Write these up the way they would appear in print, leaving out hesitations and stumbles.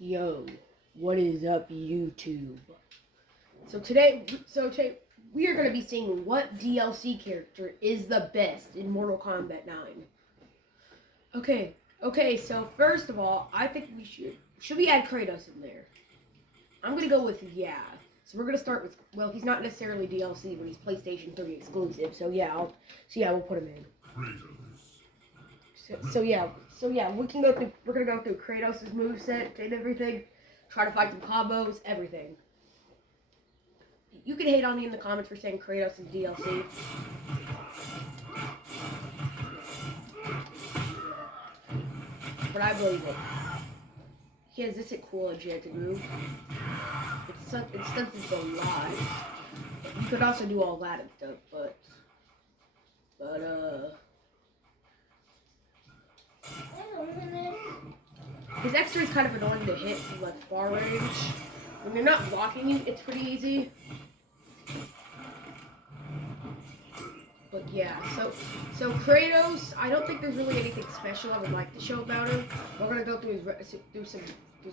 Yo, what is up, YouTube? So today we are going to be seeing what DLC character is the best in Mortal Kombat 9. Okay, so first of all, I think we should we add Kratos in there? I'm going to go with yeah. So we're going to start with, well, he's not necessarily DLC, but he's PlayStation 3 exclusive. So yeah, we'll put him in. So yeah, we can go through. We're gonna go through Kratos' moveset and everything. Try to find some combos, everything. You can hate on me in the comments for saying Kratos is DLC. But I believe it. He has this cool enchanted move. It stuns his own lives. You could also do all that and stuff, but his extra is kind of annoying to hit from like far range. When you're not blocking, it's pretty easy. But yeah, so Kratos, I don't think there's really anything special I would like to show about him. We're gonna go through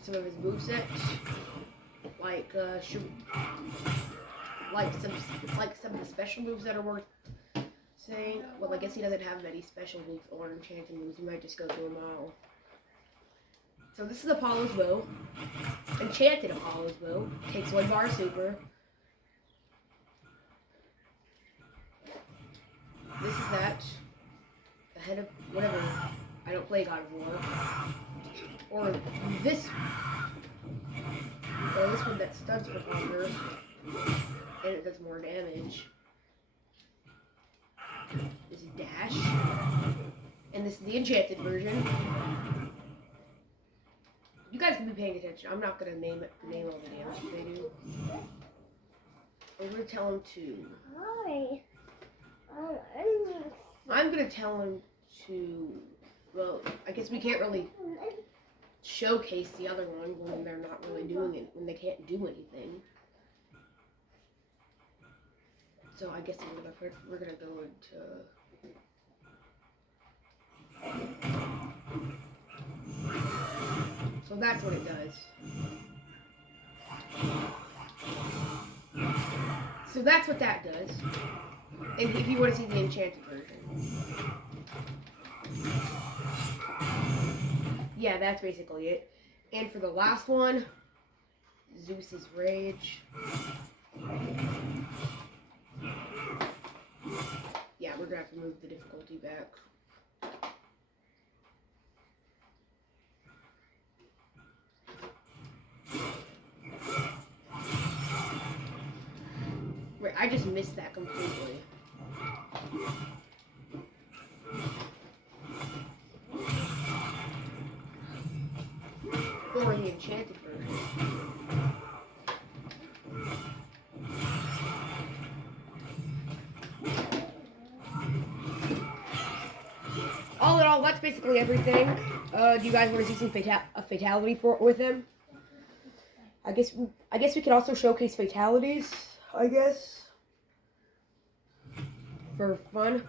some of his movesets, like some of the special moves that are worth saying. Well, I guess he doesn't have many special moves or enchanted moves. We might just go through them all. So this is Apollo's bow. Enchanted Apollo's bow. Takes 1 bar super. This is that. The head of whatever. I don't play God of War. Or this. Or this one that stuns for longer. And it does more damage. This is Dash. And this is the enchanted version. You guys can be paying attention. I'm not gonna name all the damage they do. I'm gonna tell him to. Hi. I'm gonna tell him to. Well, I guess we can't really showcase the other one when they're not really doing it, when they can't do anything. So I guess we're gonna go into. So that's what it does. So that's what that does. And if you want to see the enchanted version. Yeah, that's basically it. And for the last one, Zeus's Rage. Yeah, we're gonna have to move the difficulty back. I just missed that completely. Or the enchanted version. All in all, that's basically everything. Do you guys want to see some fatality with him? I guess we could also showcase fatalities. I guess. For fun.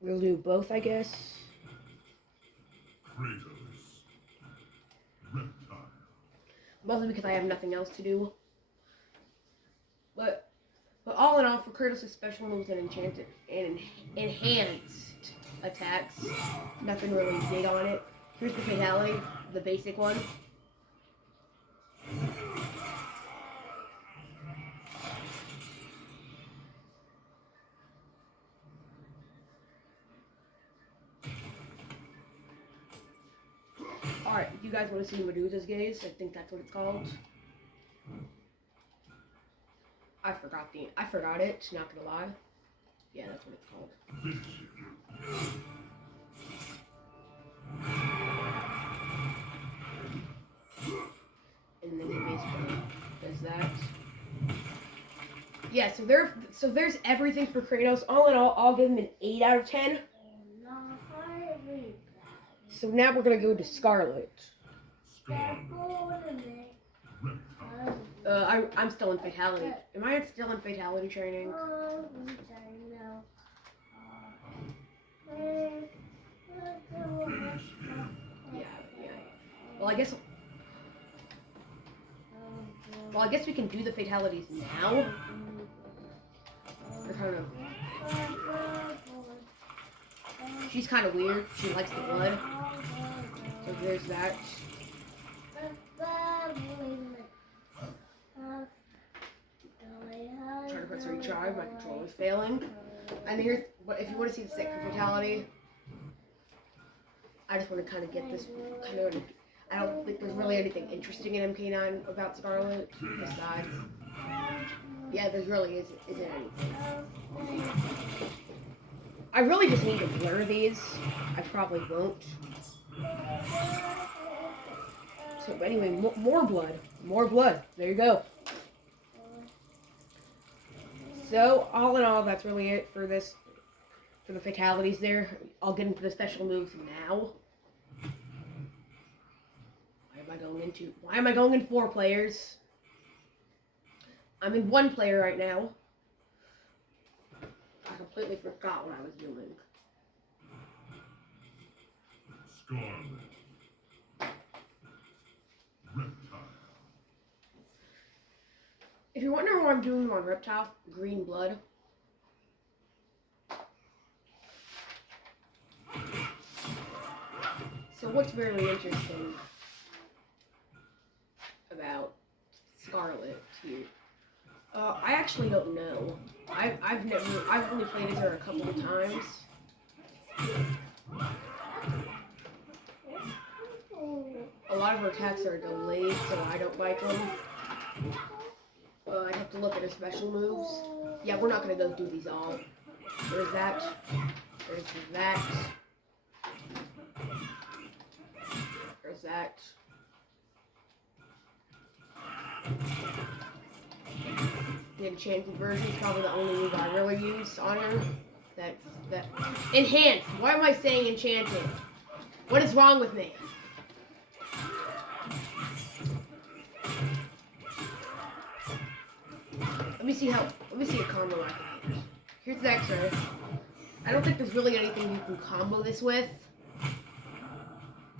We'll do both, I guess. Kratos. Reptile. Mostly because I have nothing else to do. But all in all, for Kratos' special moves and enchanted and enhanced attacks, nothing really big on it. Here's the fatality, the basic one. Alright, if you guys want to see Medusa's gaze, I think that's what it's called. I forgot it, not gonna lie. Yeah, that's what it's called. And then he basically does that. Yeah, so there's everything for Kratos. All in all, I'll give him an 8 out of 10. So now we're gonna go to Scarlet. I'm still in fatality. Am I still in fatality training? Yeah. Well, I guess we can do the fatalities now. They're kind of... She's kind of weird. She likes the blood. So there's that. Trying to press retry. My controller's failing. And here's... But if you want to see the second fatality, I just want to kind of get this... I don't think there's really anything interesting in MK9 about Scarlet. Besides... Yeah, there really isn't anything. I really just need to blur these. I probably won't. So anyway, more blood. More blood. There you go. So, all in all, that's really it for this. For the fatalities there. I'll get into the special moves now. Why am I going in 4 players? I'm in 1 player right now. I completely forgot what I was doing. Scarlet. Reptile. If you're wondering what I'm doing on Reptile, green blood. So what's very interesting about Scarlet here? I actually don't know. I've only played as her a couple of times. A lot of her attacks are delayed, so I don't like them. I have to look at her special moves. Yeah, we're not gonna go do these all. There's that. There's that. There's that. The enchanted version is probably the only move I really use on her. That enhanced. Why am I saying enchanted? What is wrong with me? Let me see a combo I can use. Here's the X-ray. I don't think there's really anything you can combo this with.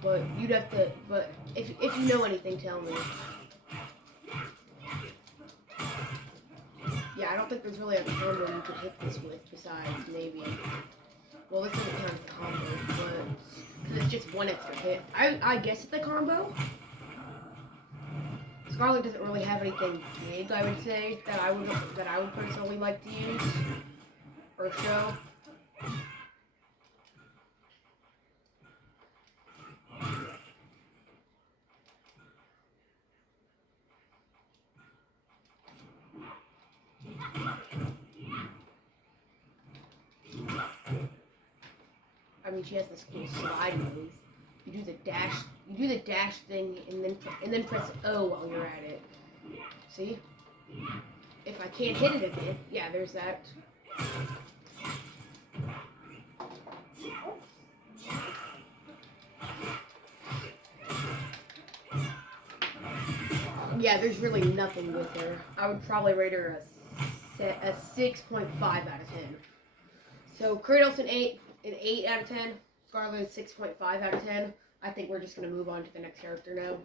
But you'd have to. But if you know anything, tell me. Yeah, I don't think there's really a combo you could hit this with besides maybe. Well, this doesn't count as a combo, but because it's just 1 extra hit. I guess it's a combo. Scarlet doesn't really have anything big, I would say, that I would personally like to use or show. I mean, she has this cool slide move. You do the dash thing, and then press O while you're at it. See? If I can't hit it again, yeah, there's that. Yeah, there's really nothing with her. I would probably rate her a 6.5 out of 10. So Kratos an 8 out of 10. Scarlet 6.5 out of 10. I think we're just going to move on to the next character now.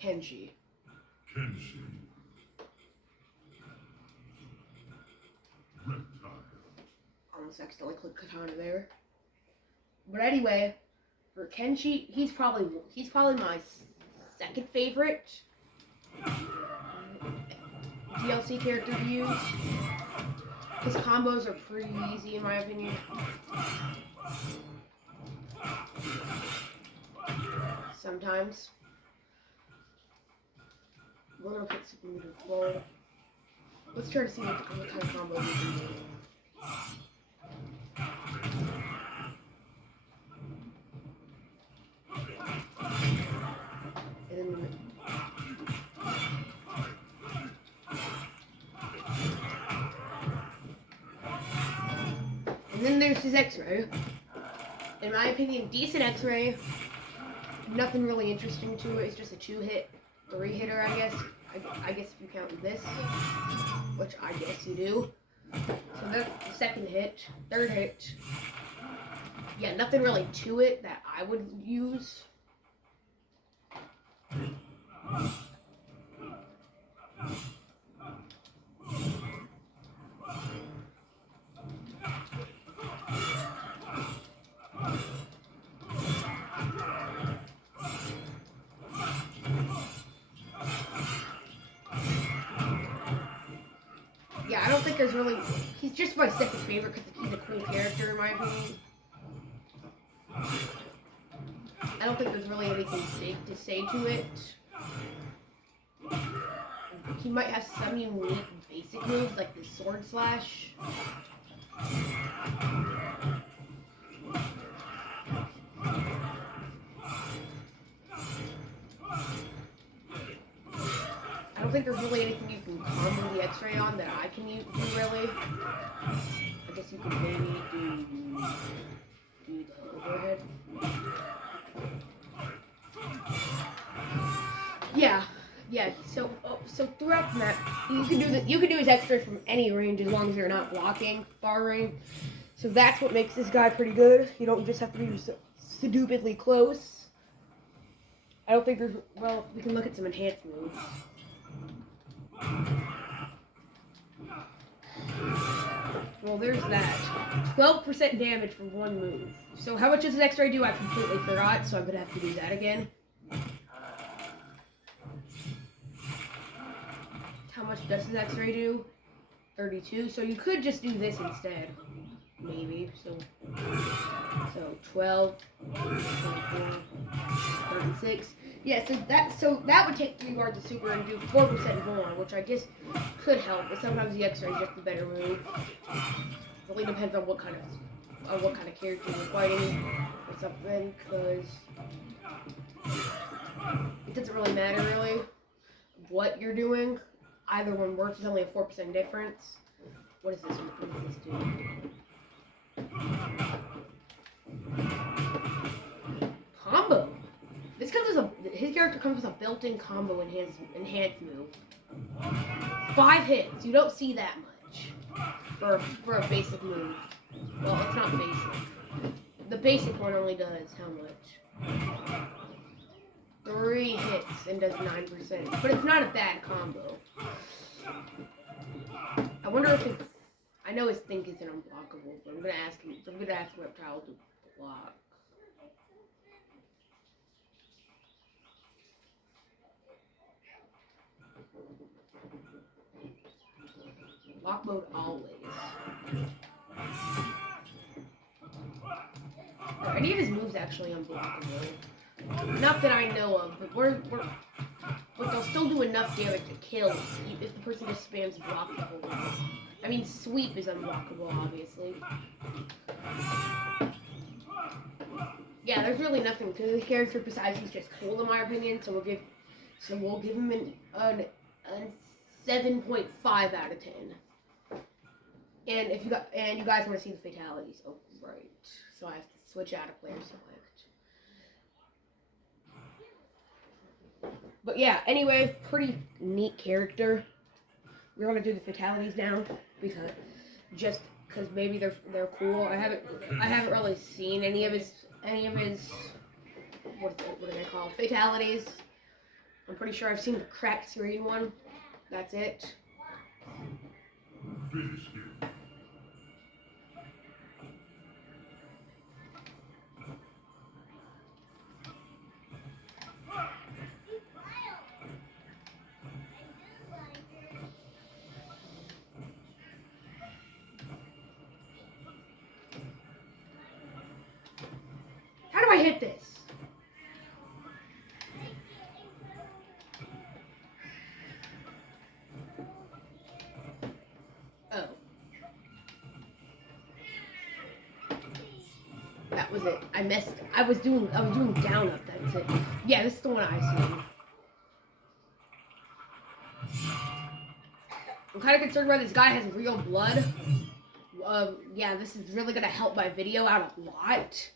Kenshi. Reptile. Almost accidentally clicked Katana there. But anyway, for Kenshi, he's probably my second favorite DLC character to use. His combos are pretty easy in my opinion. Sometimes. We're gonna put something to the floor. Let's try to see what kind of combos we can do. And then there's his X-ray. In my opinion, decent X-ray. Nothing really interesting to it. It's just a 2-hit, 3-hitter, I guess. I guess if you count this, which I guess you do. So that's the second hit, third hit. Yeah, nothing really to it that I would use. Yeah, I don't think there's really... He's just my second favorite because he's a cool character in my opinion. I don't think there's really anything big to say to it. He might have some unique basic moves like the sword slash. I don't think there's really anything you can combo the X-ray on that I can do really. I guess you could maybe do the overhead. Yeah. So throughout the map, you can do his X-ray from any range as long as you're not blocking far range. So that's what makes this guy pretty good. You don't just have to be so stupidly close. I don't think there's... Well, we can look at some enhanced moves. Well, there's that. 12% damage for one move. So how much does an X-ray do? I completely forgot, so I'm going to have to do that again. How much does his X-ray do? 32. So you could just do this instead. Maybe. So 12, 24, 36. Yeah, so that would take 3 bars of super and do 4% more, which I guess could help, but sometimes the X-ray is just a better move. It really depends on what kind of character you're fighting or something, because it doesn't really matter really what you're doing. Either one works. It's only a 4% difference. What does this do? Combo. His character comes with a built-in combo in his enhanced move. 5 hits. You don't see that much for a basic move. Well, it's not basic. The basic one only does how much? 3 hits and does 9%. But it's not a bad combo. I wonder if it's... I know his think isn't unblockable, but I'm gonna ask Reptile to block. Block mode always. Are any of his moves actually unblockable? Not that I know of, but they'll still do enough damage to kill if the person just spams block the whole time. I mean, sweep is unblockable, obviously. Yeah, there's really nothing to the character besides he's just cool in my opinion. So we'll give him a 7.5 out of 10. And you guys want to see the fatalities, oh right. So I have to switch out of player select. But yeah, anyway, pretty neat character. We're gonna do the fatalities now because maybe they're cool. I haven't really seen any of his what are they called? Fatalities. I'm pretty sure I've seen the cracked screen one. That's it. Finish him. How do I hit this? Oh. That was it. I missed. I was doing down up. That's it. Yeah, this is the one I see. I'm kind of concerned why this guy has real blood. Yeah, this is really gonna help my video out a lot.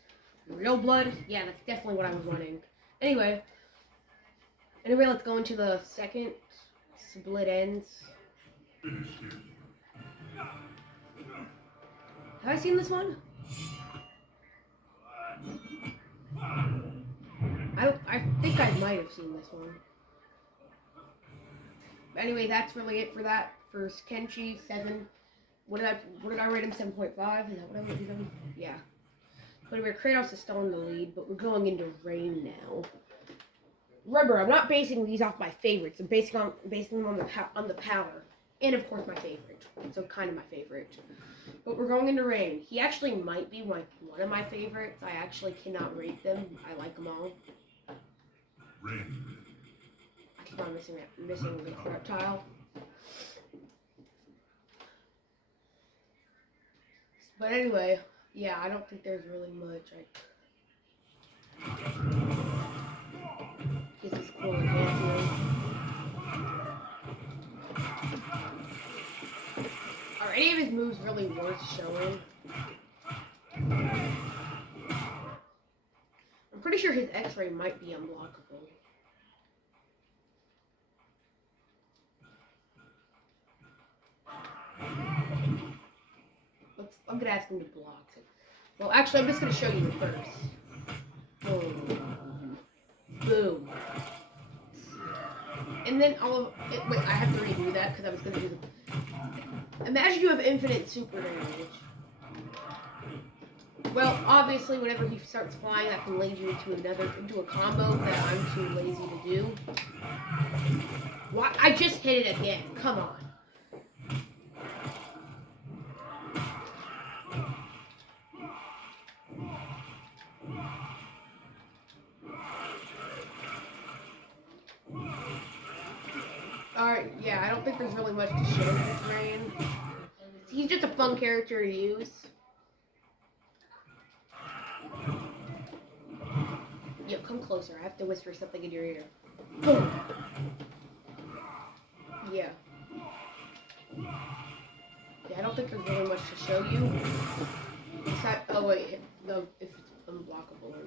Real blood? Yeah, that's definitely what I was wanting. Anyway, let's go into the second split ends. Have I seen this one? guys might have seen this one. But anyway, that's really it for that. For Kenshi, 7. What did I rate him? 7.5? Is that what I rated him? Yeah. But anyway, Kratos is still in the lead, but we're going into Rain now. Remember, I'm not basing these off my favorites. I'm basing them on the power, and of course my favorite. So kind of my favorite. But we're going into Rain. He actually might be one of my favorites. I actually cannot rate them. I like them all. Rain. I keep on missing the reptile. But anyway, yeah, I don't think there's really much. This is cool advances. Are any of his moves really worth showing? I'm pretty sure his X-ray might be unblockable. I'm gonna ask him to block it. Well, actually, I'm just gonna show you the first. Boom. Boom. And then wait, I have to redo that because I was gonna do the. Imagine you have infinite super damage. Well, obviously, whenever he starts flying, that can lead you into a combo that I'm too lazy to do. Why? I just hit it again. Come on. Alright, yeah, I don't think there's really much to show with Rain. He's just a fun character to use. Yo, come closer. I have to whisper something in your ear. Boom. Yeah. Yeah, I don't think there's really much to show you. Besides, oh wait, no, if it's unblockable or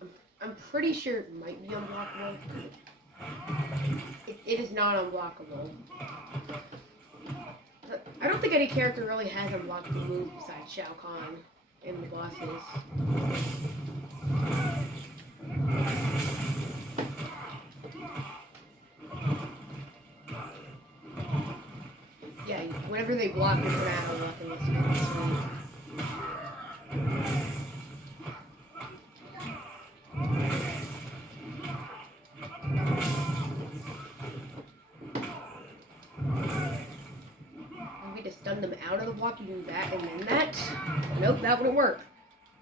not. I'm pretty sure it might be unblockable. It is not unblockable. I don't think any character really has unblockable moves besides Shao Kahn in the bosses. Yeah, whenever they block, they're gonna have a weapon. To stun them out of the block, you do that and then that. Nope, that wouldn't work.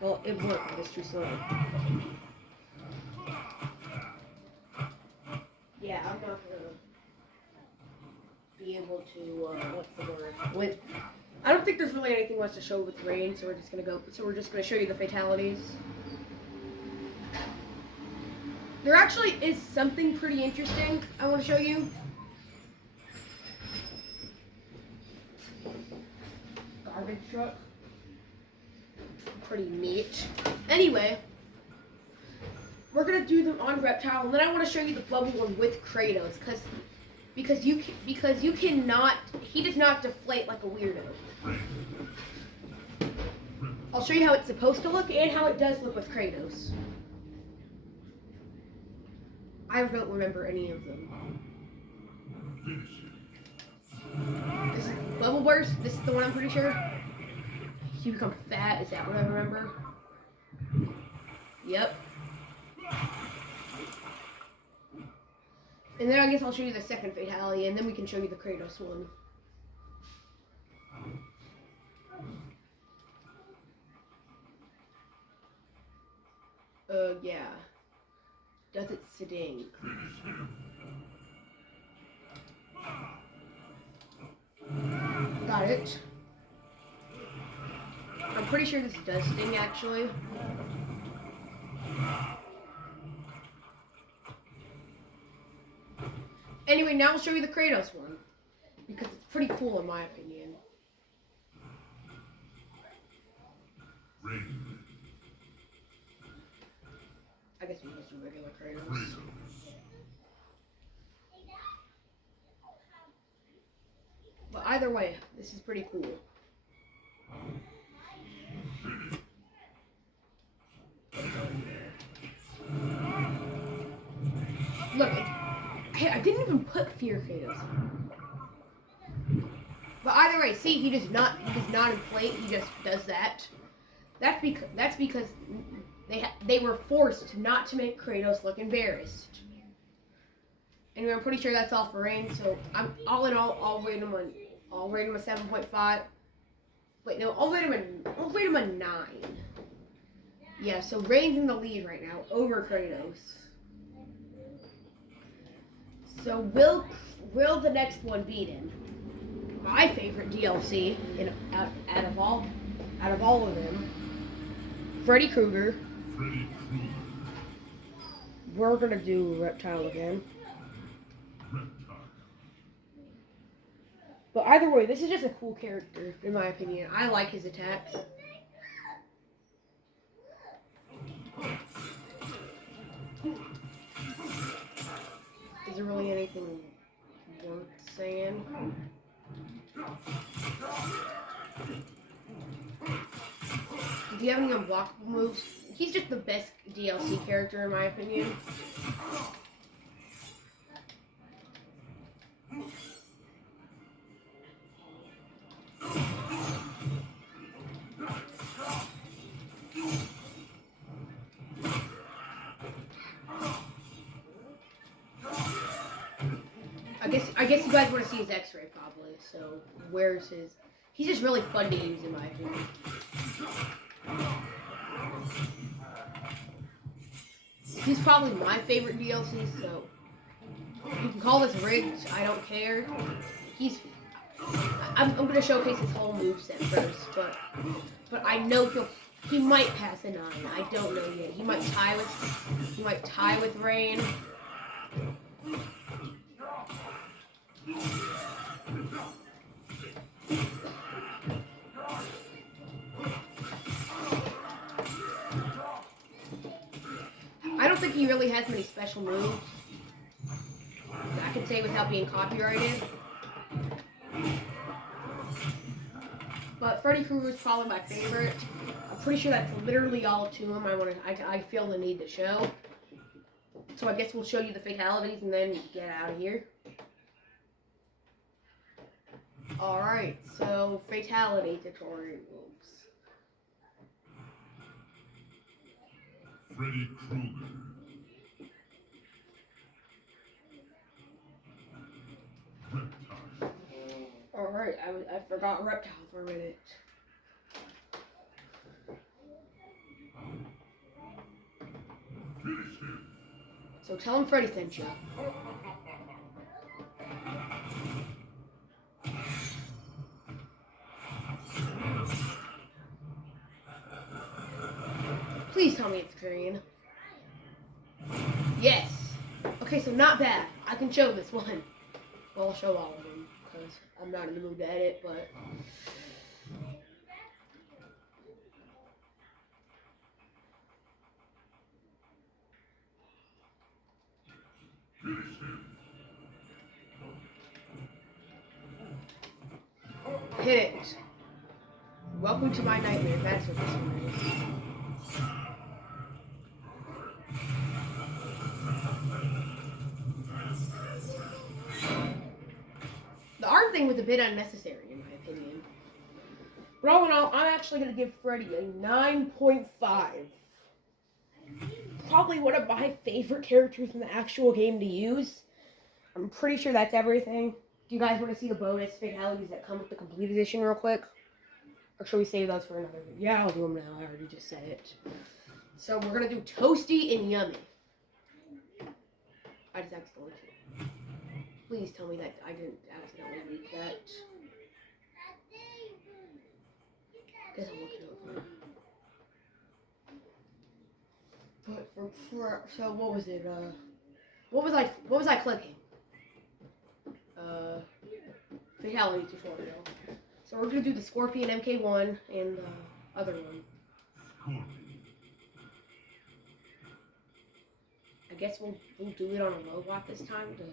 Well, it worked, but it's too slow. Yeah, I'm not gonna be able to, what's the word? I don't think there's really anything much to show with Rain, so we're just gonna show you the fatalities. There actually is something pretty interesting I want to show you. Garbage truck. Pretty neat. Anyway, we're gonna do them on Reptile, and then I want to show you the bubble one with Kratos, because you cannot. He does not deflate like a weirdo. I'll show you how it's supposed to look and how it does look with Kratos. I don't remember any of them. This is Bubble Burst. This is the one I'm pretty sure. You become fat. Is that what I remember? Yep. And then I guess I'll show you the second fatality, and then we can show you the Kratos one. Yeah. Does it sting? Got it. I'm pretty sure this does sting, actually. Anyway, now I'll show you the Kratos one, because it's pretty cool in my opinion. Ring. I guess we just do regular Kratos. But either way, this is pretty cool. put Fear Kratos. But either way, see, he does not inflate. He just does that. That's because they were forced not to make Kratos look embarrassed. Anyway, I'm pretty sure that's all for Rain. So I'm all in all, I'll rate him a 7.5. Wait, no, I'll rate him a 9. Yeah, so Rain's in the lead right now over Kratos. So will the next one beat him? My favorite DLC out of all of them, Freddy Krueger. We're gonna do Reptile again. But either way, this is just a cool character, in my opinion. I like his attacks. Is there really anything worth saying? Do you have any unblockable moves? He's just the best DLC character, in my opinion. I guess you guys want to see his X-ray probably. So where's his? He's just really fun to use, in my opinion. He's probably my favorite DLC. So you can call this rigged. I don't care. I'm gonna showcase his whole moveset first, but I know he might pass a 9. I don't know yet. He might tie with Rain. I don't think he really has many special moves. I can say without being copyrighted. But Freddy Krueger is probably my favorite. I'm pretty sure that's literally all to him. I feel the need to show. So I guess we'll show you the fatalities and then get out of here. Alright, so fatality tutorials. Freddy Krueger. Reptile. Alright, I forgot Reptile for a minute. Finish him. So tell him Freddy sent you. Please tell me it's green. Yes. Okay, so not bad. I can show this one. Well, I'll show all of them because I'm not in the mood to edit, but... Finish him. Hit it. Welcome to my nightmare. That's what this one is. The art thing was a bit unnecessary, in my opinion. But all in all, I'm actually going to give Freddy a 9.5. Probably one of my favorite characters in the actual game to use. I'm pretty sure that's everything. Do you guys want to see the bonus fatalities that come with the complete edition real quick? Or should we save those for another video? Yeah, I'll do them now. I already just said it. So we're going to do Toasty and Yummy. I just accidentally... Please tell me that I didn't accidentally leak that. Guess I'm looking over. But so what was it? What was I clicking? Fatality tutorial. So we're gonna do the Scorpion MK9 and the other one. Scorpion. I guess we'll do it on a robot this time for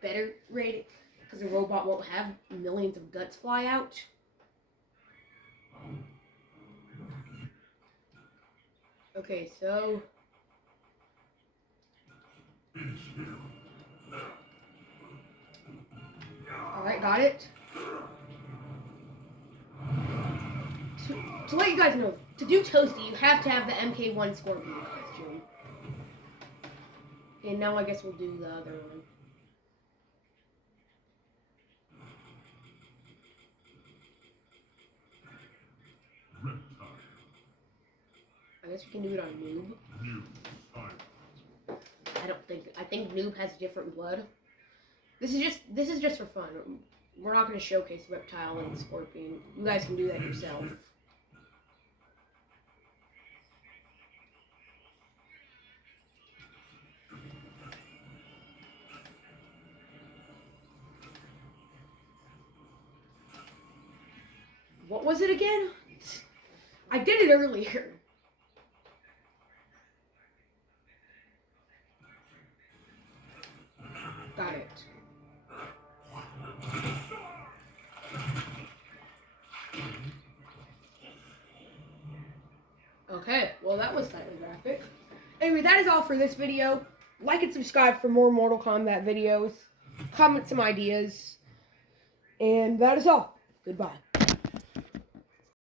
better rating, because the robot won't have millions of guts fly out. Okay, so Finish him. Alright, got it. To let you guys know, to do Toasty, you have to have the MK1 Scorpion costume. And now I guess we'll do the other one. Reptile. I guess we can do it on Noob. New. Time. I think Noob has different blood. This is just for fun. We're not going to showcase Reptile and Scorpion. You guys can do that yourself. What was it again? I did it earlier. Got it. Okay, well that was slightly graphic. Anyway, that is all for this video. Like and subscribe for more Mortal Kombat videos. Comment some ideas. And that is all. Goodbye.